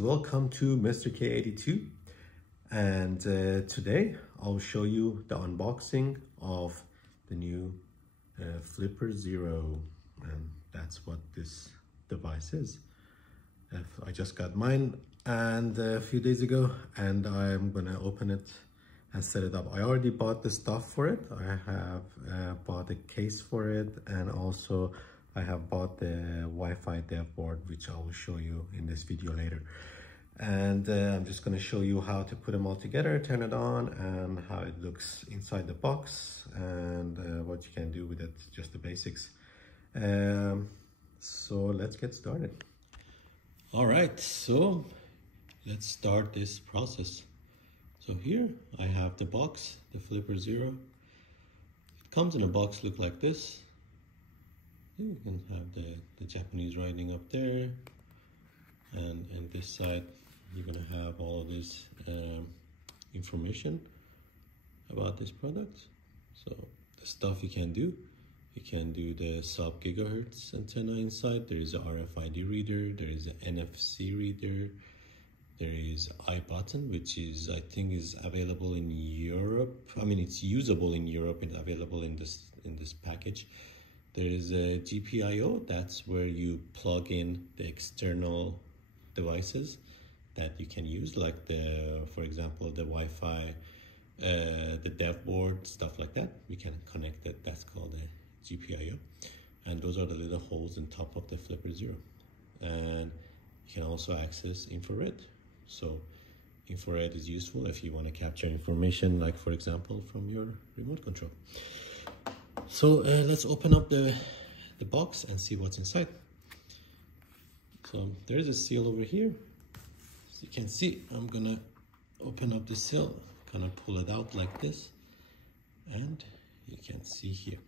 Welcome to Mr. K82, and today I'll show you the unboxing of the new Flipper Zero, and that's what this device is. I just got mine and a few days ago, and I'm gonna open it and set it up. I already bought the stuff for it. I have bought a case for it, and also I have bought the Wi-Fi Dev Board, which I will show you in this video later. And I'm just going to show you how to put them all together, turn it on, and how it looks inside the box, and what you can do with it, just the basics. So let's get started. All right, so let's start this process. So here I have the box, the Flipper Zero. It comes in a box, look like this. You can have the Japanese writing up there, and this side you're gonna have all of this information about this product. So the stuff you can do the sub gigahertz antenna inside. There is a RFID reader, there is an NFC reader, there is iButton, which is, I think, is available in Europe. I mean, it's usable in Europe and available in this package. There is a GPIO, that's where you plug in the external devices that you can use, like for example, the Wi-Fi, the Dev Board, stuff like that. We can connect it, that's called a GPIO. And those are the little holes in top of the Flipper Zero. And you can also access infrared. So infrared is useful if you want to capture information, like for example, from your remote control. So let's open up the box and see what's inside. So there is a seal over here. As you can see, I'm gonna open up the seal, kind of pull it out like this, and you can see here.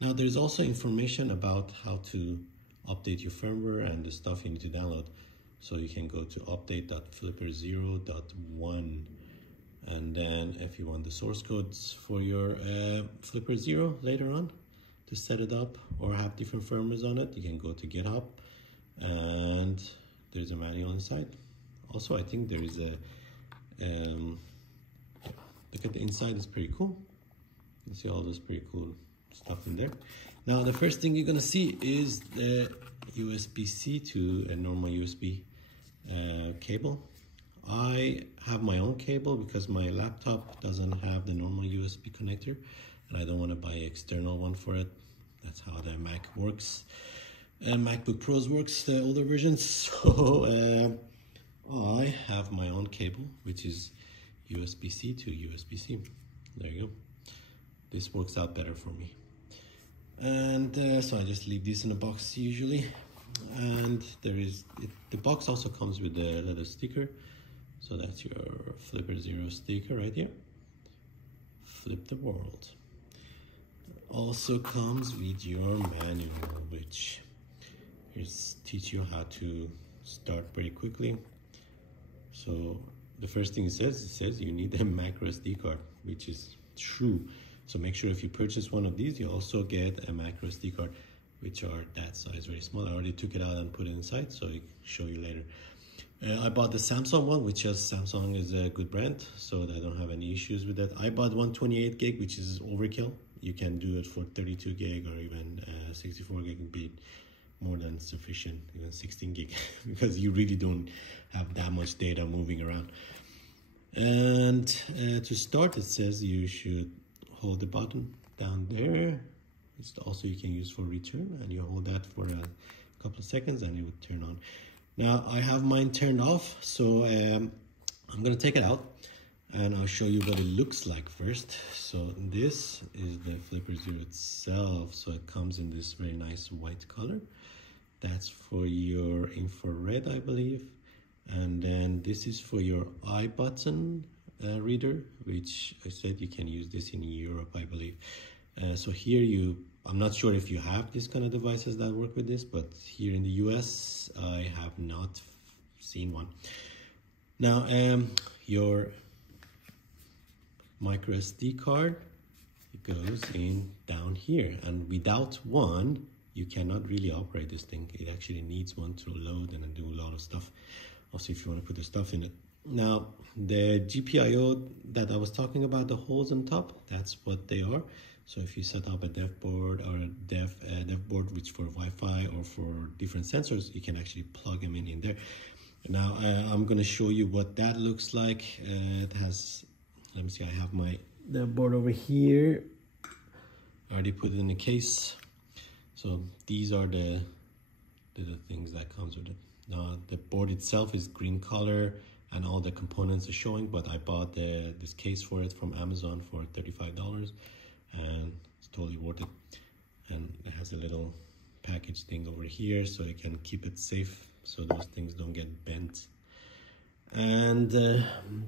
Now there's also information about how to update your firmware and the stuff you need to download. So you can go to update.flipper0.1, and then if you want the source codes for your Flipper Zero later on to set it up or have different firmwares on it, you can go to GitHub, and there's a manual inside. Also, I think there is a look at the inside, it's pretty cool. You see all this pretty cool stuff in there. Now the first thing you're gonna see is the USB-C to a normal USB cable. I have my own cable because my laptop doesn't have the normal USB connector, and I don't want to buy an external one for it. That's how the Mac works. MacBook Pros works, the older versions. So I have my own cable, which is USB-C to USB-C. There you go. This works out better for me. And so I just leave this in a box usually. And the box also comes with a little sticker. So that's your Flipper Zero sticker right here. Flip the world. Also comes with your manual, which teach you how to start very quickly. So the first thing it says you need a macro SD card, which is true. So make sure if you purchase one of these, you also get a macro SD card, which are that size, very small. I already took it out and put it inside, so I'll show you later. I bought the Samsung one, which is Samsung is a good brand, so I don't have any issues with that. I bought 128 gig, which is overkill. You can do it for 32 gig or even 64 gig would be more than sufficient, even 16 gig, because you really don't have that much data moving around. And to start, it says you should hold the button down there. It's also you can use for return, and you hold that for a couple of seconds and it would turn on. Now I have mine turned off, so I'm gonna take it out and I'll show you what it looks like first. So this is the Flipper Zero itself. So it comes in this very nice white color. That's for your infrared, I believe. And then this is for your I button reader, which I said you can use this in Europe, I believe. So here I'm not sure if you have this kind of devices that work with this, but here in the US, I have not seen one. Now, your micro SD card, it goes in down here, and without one, you cannot really operate this thing. It actually needs one to load and do a lot of stuff. Also, if you want to put the stuff in it. Now, the GPIO that I was talking about, the holes on top, that's what they are. So if you set up a dev board or a dev board, which for Wi-Fi or for different sensors, you can actually plug them in there. Now, I'm going to show you what that looks like. It has, let me see, I have my dev board over here. I already put it in the case. So these are the things that comes with it. Now, the board itself is green color and all the components are showing, but I bought this case for it from Amazon for $35, and it's totally worth it. And it has a little package thing over here so you can keep it safe so those things don't get bent. And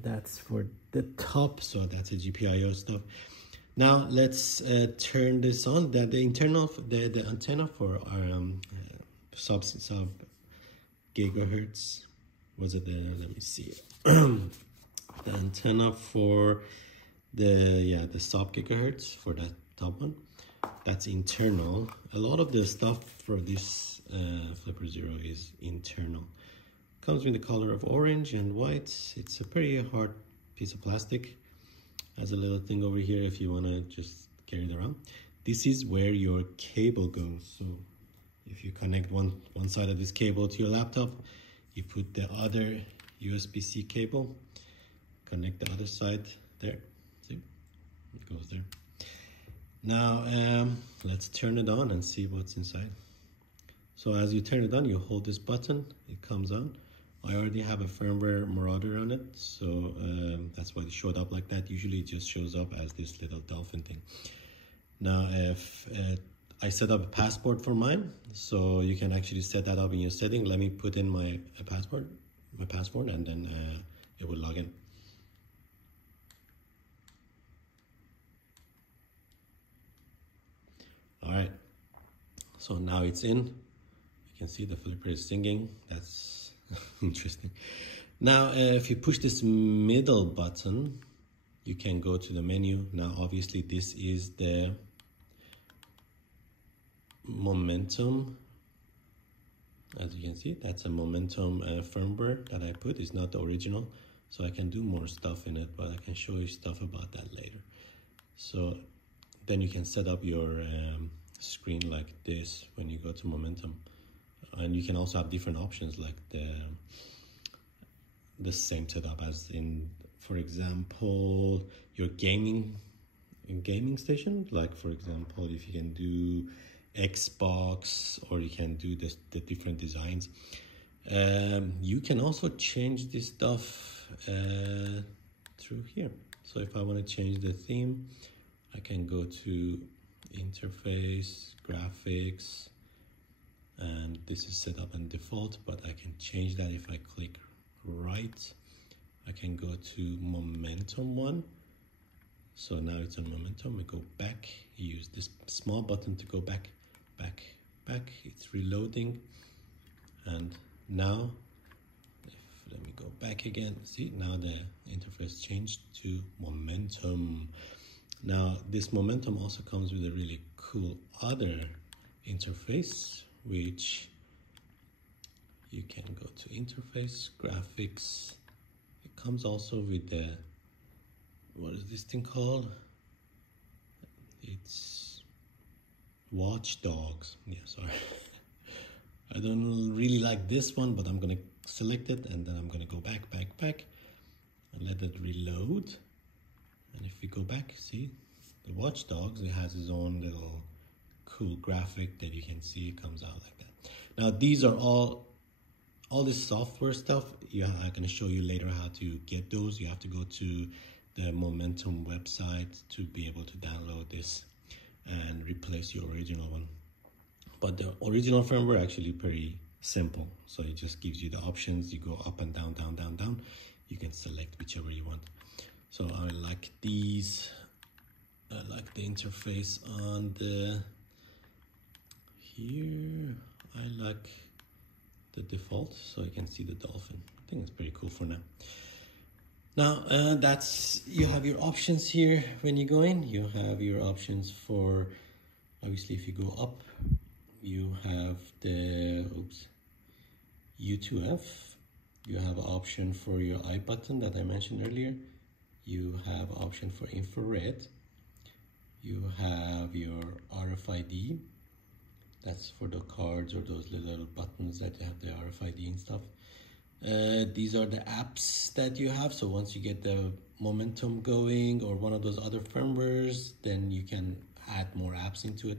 that's for the top, so that's a GPIO stuff. Now let's turn this on. The antenna for our sub gigahertz, was it let me see. The antenna for the sub gigahertz for that top one, that's internal. A lot of the stuff for this Flipper Zero is internal. Comes in the color of orange and white. It's a pretty hard piece of plastic. Has a little thing over here if you want to just carry it around. This is where your cable goes. So if you connect one side of this cable to your laptop, you put the other USB-C cable, connect the other side there. See, it goes there. Now let's turn it on and see what's inside. So as you turn it on, you hold this button, it comes on. I already have a firmware Marauder on it, so that's why it showed up like that. Usually it just shows up as this little dolphin thing. Now, if I set up a passport for mine, so you can actually set that up in your setting. Let me put in my passport, and then it will log in. All right, so now it's in. You can see the Flipper is singing. That's interesting. Now, if you push this middle button, you can go to the menu. Now, obviously, this is the momentum. As you can see, that's a momentum firmware that I put. It's not the original, so I can do more stuff in it, but I can show you stuff about that later. So then you can set up your screen like this when you go to momentum. And you can also have different options, like the same setup as in, for example, your gaming station. Like, for example, if you can do Xbox, or you can do the different designs. You can also change this stuff through here. So if I want to change the theme, I can go to interface, graphics, and this is set up in default, but I can change that if I click right. I can go to momentum one. So now it's on momentum. I go back, use this small button to go back. It's reloading. And now, let me go back again. See, now the interface changed to momentum. Now this momentum also comes with a really cool other interface, which you can go to interface, graphics. It comes also with the, what is this thing called? It's Watchdogs. Yeah, sorry. I don't really like this one, but I'm gonna select it, and then I'm gonna go back, and let it reload. And if we go back, see, the Watchdogs, it has its own little cool graphic that you can see. It comes out like that. Now these are all this software stuff. I'm going to show you later how to get those. You have to go to the Momentum website to be able to download this and replace your original one. But the original firmware actually pretty simple. So it just gives you the options. You go up and down, down, down, down. You can select whichever you want. So I like these. I like the interface on the here. I like the default, so you can see the dolphin. I think it's pretty cool for now. Now that's, you have your options here when you go in. You have your options for, obviously if you go up, you have the U2F. You have an option for your I button that I mentioned earlier. You have option for infrared. You have your RFID. That's for the cards or those little buttons that you have the RFID and stuff. These are the apps that you have. So once you get the Momentum going or one of those other firmwares, then you can add more apps into it.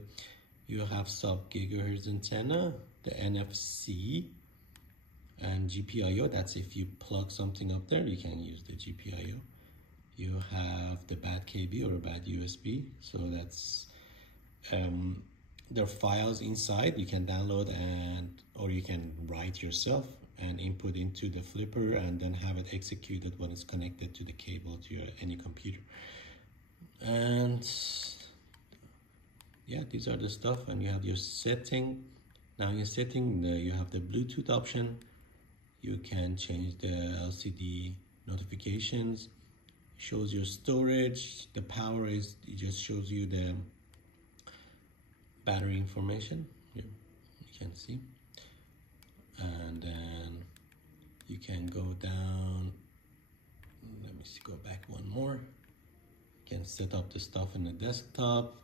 You have sub-gigahertz antenna, the NFC, and GPIO. That's if you plug something up there, you can use the GPIO. You have the bad KB or a bad USB. So that's there are files inside you can download or you can write yourself and input into the flipper and then have it executed when it's connected to the cable to any computer. And yeah, these are the stuff. And you have your setting. Now in setting, you have the Bluetooth option. You can change the LCD notifications. Shows your storage. The power is, it just shows you the battery information. Here you can see. And then you can go down. Let me see, go back one more. You can set up the stuff in the desktop.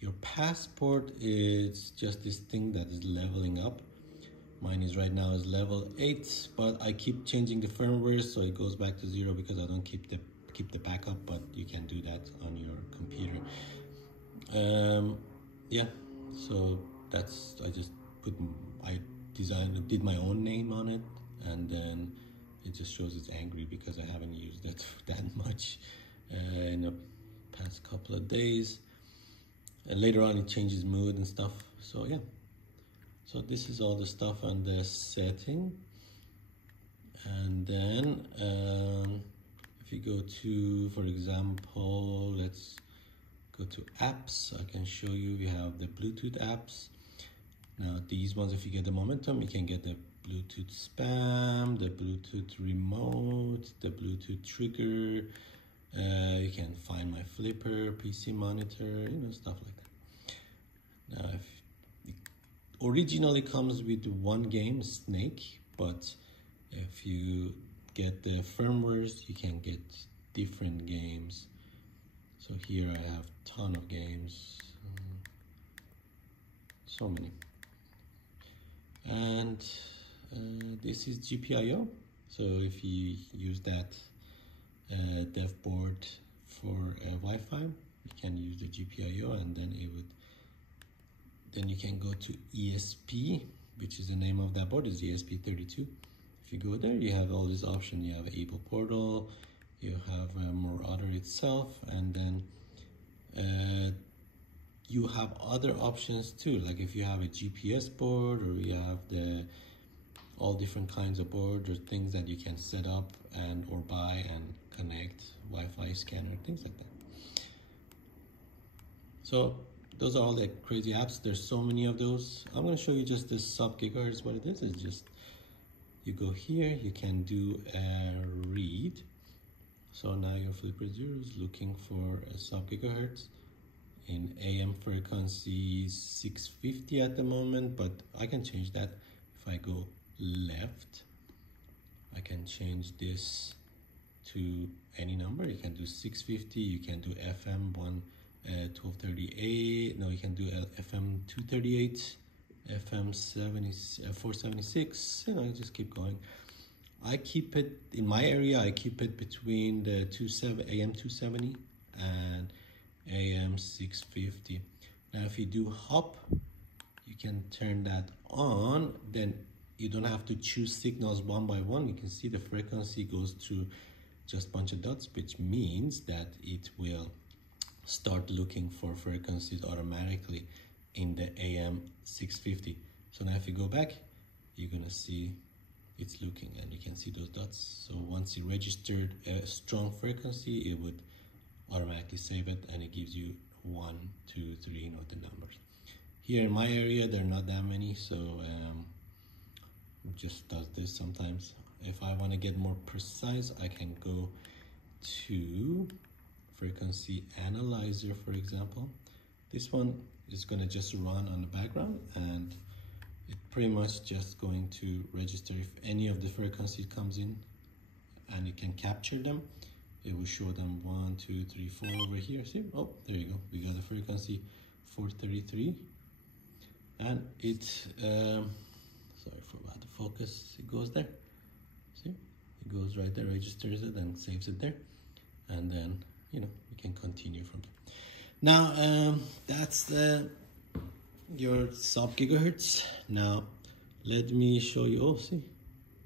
Your passport is just this thing that is leveling up. Mine is right now is level 8, but I keep changing the firmware so it goes back to 0 because I don't keep the backup, but you can do that on your computer. Yeah, so that's, I did my own name on it, and then it just shows it's angry because I haven't used it that much in the past couple of days. And later on it changes mood and stuff. So yeah, so this is all the stuff on the setting. And then if you go to, for example, let's go to apps. I can show you, we have the Bluetooth apps. Now these ones, if you get the Momentum, you can get the Bluetooth spam, the Bluetooth remote, the Bluetooth trigger. You can find my flipper, PC monitor, stuff like that. Now, it originally comes with one game, Snake, but if you get the firmwares, you can get different games. So here I have a ton of games, so many. And this is GPIO. So if you use that dev board for Wi-Fi, you can use the GPIO, and then then you can go to ESP, which is the name of that board, is ESP32. If you go there, you have all these options. You have Able Portal, you have more other itself, and then you have other options too. Like if you have a GPS board, or you have all different kinds of boards or things that you can set up or buy and connect, Wi-Fi scanner, things like that. So those are all the crazy apps. There's so many of those. I'm going to show you just this sub-gigahertz. What it is just, you go here, you can do a read. So now your flipper 0 is looking for a sub-gigahertz. In AM frequency 650 at the moment, but I can change that. If I go left, I can change this to any number. You can do 650, you can do FM 1238, no, you can do FM 238, FM 476, just keep going. I keep it, in my area, I keep it between the AM 270 and AM 650. Now if you do hop, you can turn that on, then you don't have to choose signals one by one. You can see the frequency goes to just a bunch of dots, which means that it will start looking for frequencies automatically in the AM 650. So now if you go back, you're gonna see it's looking, and you can see those dots. So once you registered a strong frequency, it would automatically save it, and it gives you 1, 2, 3, you know, the numbers. Here in my area, there are not that many, so it just does this sometimes. If I want to get more precise, I can go to frequency analyzer, for example. This one is going to just run on the background, and it pretty much just going to register if any of the frequency comes in, and it can capture them. It will show them 1, 2, 3, 4 over here. See? Oh, there you go. We got the frequency 433, and it sorry for about the focus. It goes there. See? It goes right there, registers it, and saves it there, and then, you know, we can continue from there. Now that's your sub gigahertz. Now let me show you. Oh, see,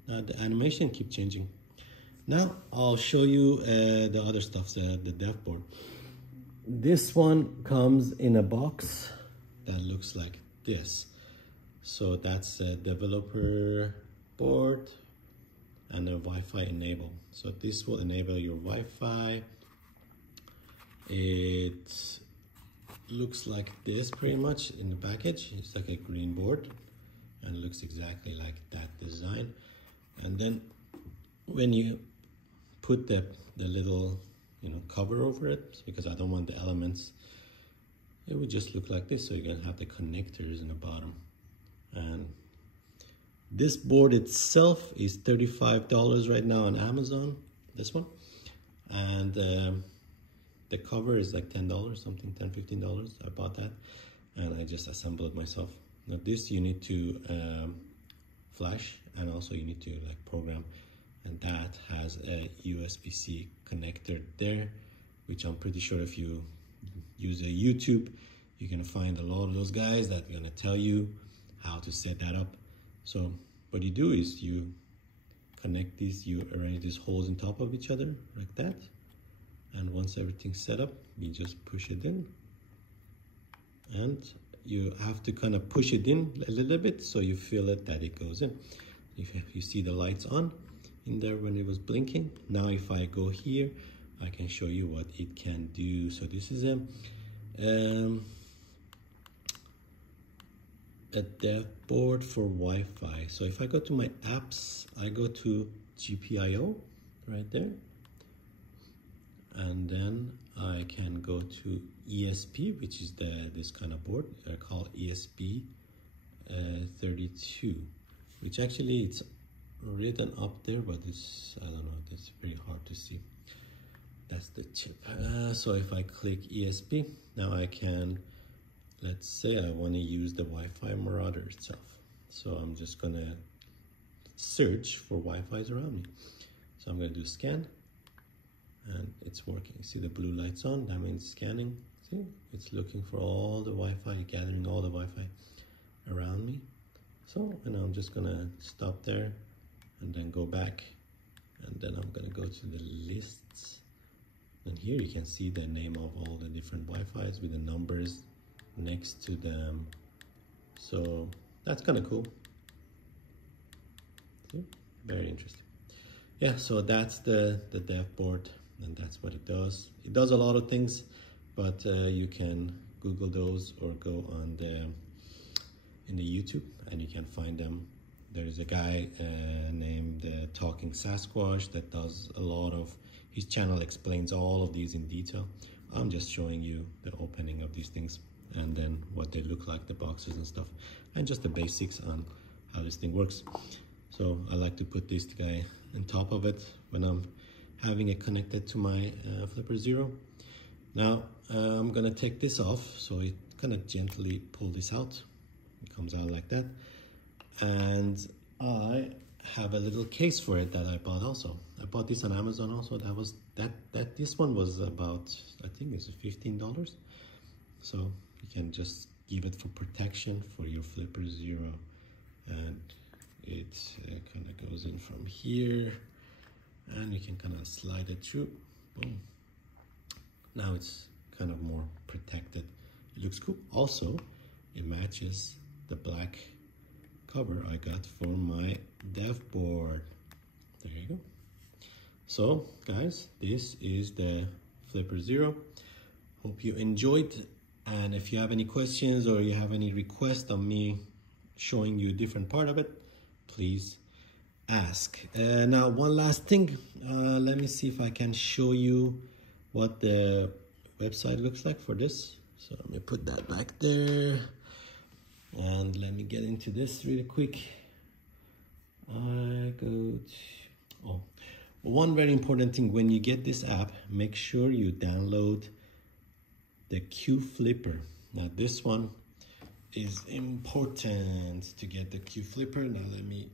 now the animation keep changing. Now I'll show you the other stuff, the dev board. This one comes in a box that looks like this. So that's a developer board and a Wi-Fi enable. So this will enable your Wi-Fi. It looks like this pretty much in the package. It's like a green board and looks exactly like that design. And then when you put the little, you know, cover over it, because I don't want the elements, it would just look like this. So you're gonna have the connectors in the bottom. And this board itself is $35 right now on Amazon, this one. And the cover is like $10, something, $10, $15. I bought that and I just assembled it myself. Now this you need to flash, and also you need to like program, and that has a USB-C connector there, which I'm pretty sure if you use a YouTube, you're gonna find a lot of those guys that are gonna tell you how to set that up. So what you do is you connect these, you arrange these holes on top of each other like that. And once everything's set up, you just push it in. And you have to kind of push it in a little bit so you feel it that it goes in. If you see the lights on in there when it was blinking. Now if I go here, I can show you what it can do. So this is a dev board for Wi-Fi. So if I go to my apps, I go to GPIO right there. And then I can go to ESP, which is this kind of board. They're called ESP 32, which actually it's written up there, but it's, I don't know, it's very hard to see. That's the chip. So if I click ESP, now I can, let's say I want to use the Wi-Fi Marauder itself. So I'm just gonna search for Wi-Fi's around me. So I'm gonna do scan, and it's working. See the blue lights on, that means scanning. See, it's looking for all the Wi-Fi, gathering all the Wi-Fi around me. So, and I'm just gonna stop there and then go back, and then I'm gonna go to the lists. And here you can see the name of all the different Wi-Fi's with the numbers next to them. So that's kind of cool. See? Very interesting. Yeah, so that's the dev board, and that's what it does. It does a lot of things, but you can Google those or go on in the YouTube and you can find them. There is a guy named Talking Sasquatch that does a lot of, his channel explains all of these in detail. I'm just showing you the opening of these things and then what they look like, the boxes and stuff, and just the basics on how this thing works. So I like to put this guy on top of it when I'm having it connected to my Flipper Zero. Now I'm gonna take this off, so it kind of gently pull this out. It comes out like that, and I have a little case for it that I bought also. I bought this on Amazon also. That was this one was about, I think it's $15. So you can just give it for protection for your Flipper Zero, and it kind of goes in from here and you can kind of slide it through. Boom. Now it's kind of more protected. It looks cool. Also, it matches the black cover I got for my dev board. There you go. So guys, this is the Flipper Zero. Hope you enjoyed, and if you have any questions or you have any requests on me showing you a different part of it, please ask. Now one last thing, let me see if I can show you what the website looks like for this. So let me put that back there, and let me get into this really quick. I go to, one very important thing, when you get this app, make sure you download the Q Flipper. Now this one is important to get the Q Flipper. Now let me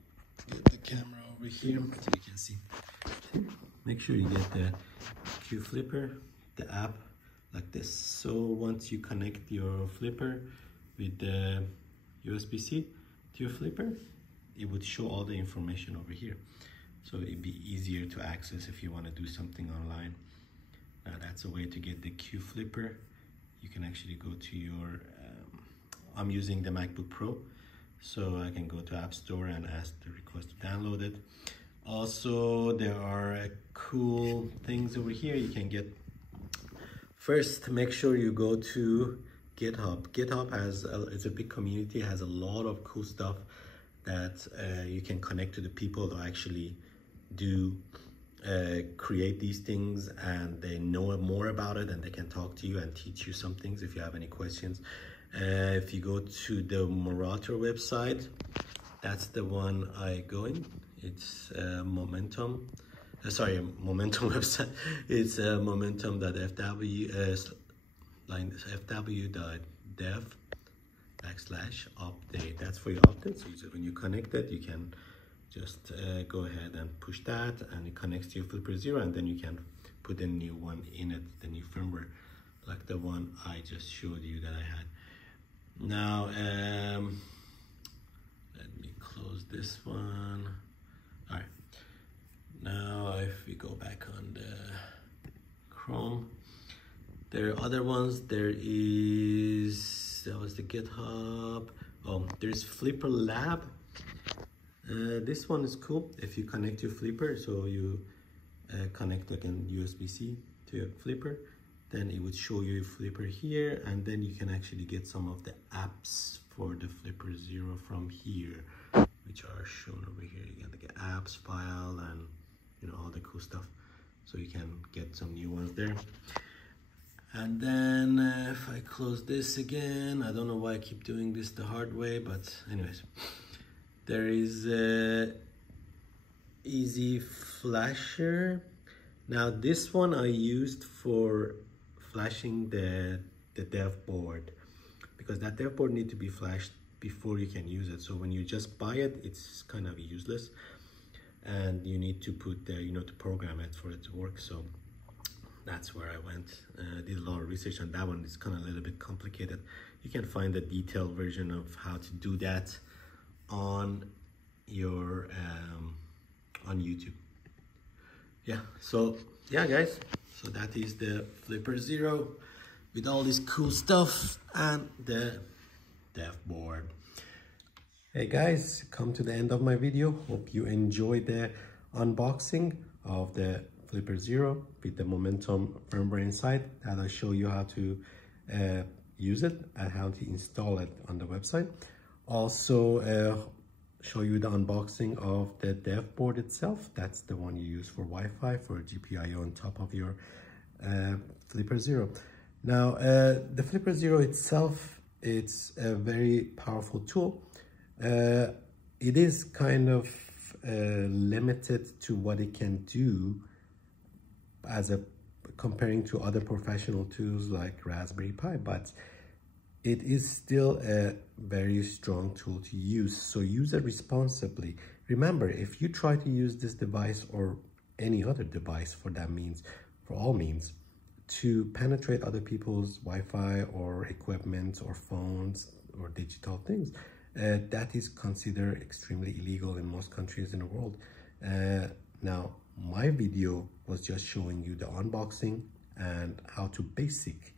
get the camera over here so you can see. Make sure you get the Q Flipper, the app, like this. So once you connect your flipper with the USB-C to your flipper, it would show all the information over here. So it'd be easier to access if you want to do something online. Now that's a way to get the Q Flipper. You can actually go to your, I'm using the MacBook Pro, so I can go to App Store and ask the request to download it. Also, there are cool things over here you can get. First, make sure you go to GitHub. GitHub it's a big community, has a lot of cool stuff that you can connect to the people who actually do create these things, and they know more about it, and they can talk to you and teach you some things if you have any questions. If you go to the Morator website, that's the one I go in. It's Momentum website. It's momentum.fw fw.dev/update. That's for your updates. So when you connect it, you can just go ahead and push that, and it connects to your Flipper Zero, and then you can put a new one in it, the new firmware, like the one I just showed you that I had. Now let me close this one. All right, now if we go back on the Chrome, there are other ones. That was the GitHub. There's Flipper Lab. This one is cool. If you connect your flipper, so you connect like an USB-C to your flipper, then it would show you your flipper here, and then you can actually get some of the apps for the Flipper Zero from here, which are shown over here. You get the apps file and all the cool stuff. So you can get some new ones there. And then if I close this again, I don't know why I keep doing this the hard way, but anyways. There is a Easy Flasher. Now this one I used for flashing the dev board, because that dev board needs to be flashed before you can use it. So when you just buy it, it's kind of useless, and you need to put the, to program it for it to work. So that's where I went. Did a lot of research on that one. It's kind of a little bit complicated. You can find a detailed version of how to do that on your on YouTube. So guys, so that is the Flipper Zero with all this cool stuff and the dev board. Hey guys, come to the end of my video. Hope you enjoyed the unboxing of the Flipper Zero with the Momentum firmware inside. That I'll show you how to use it and how to install it on the website. Also show you the unboxing of the dev board itself. That's the one you use for Wi-Fi, for GPIO on top of your Flipper Zero. Now the Flipper Zero itself, it's a very powerful tool. It is kind of limited to what it can do comparing to other professional tools like Raspberry Pi, but it is still a very strong tool to use, so use it responsibly. Remember, if you try to use this device or any other device for all means, to penetrate other people's Wi-Fi or equipment or phones or digital things, that is considered extremely illegal in most countries in the world. Now, My video was just showing you the unboxing and how to basically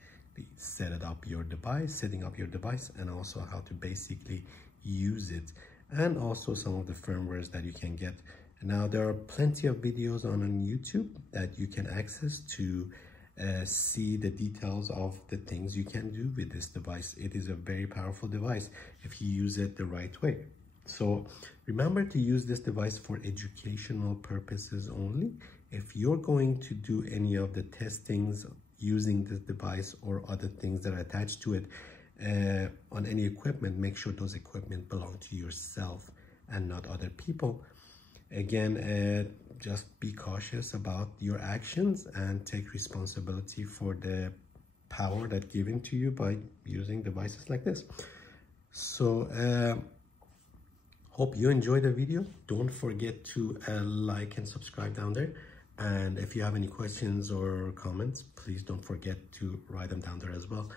setting up your device, and also how to basically use it, and also some of the firmwares that you can get. Now there are plenty of videos on YouTube that you can access to see the details of the things you can do with this device. It is a very powerful device if you use it the right way. So remember to use this device for educational purposes only. If you're going to do any of the testings using this device or other things that are attached to it on any equipment, make sure those equipment belong to yourself and not other people. Again, just be cautious about your actions and take responsibility for the power that's given to you by using devices like this. So hope you enjoyed the video. Don't forget to like and subscribe down there. And if you have any questions or comments, please don't forget to write them down there as well.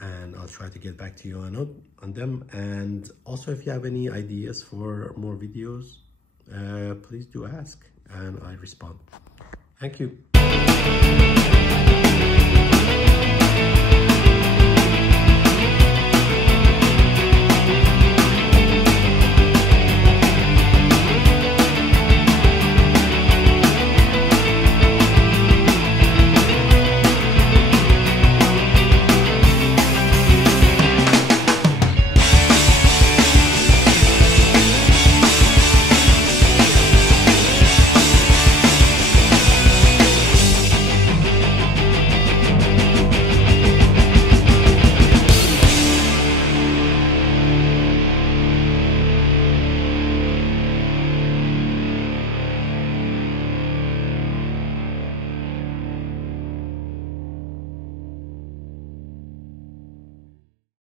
And I'll try to get back to you on them. And also, if you have any ideas for more videos, please do ask and I respond. Thank you.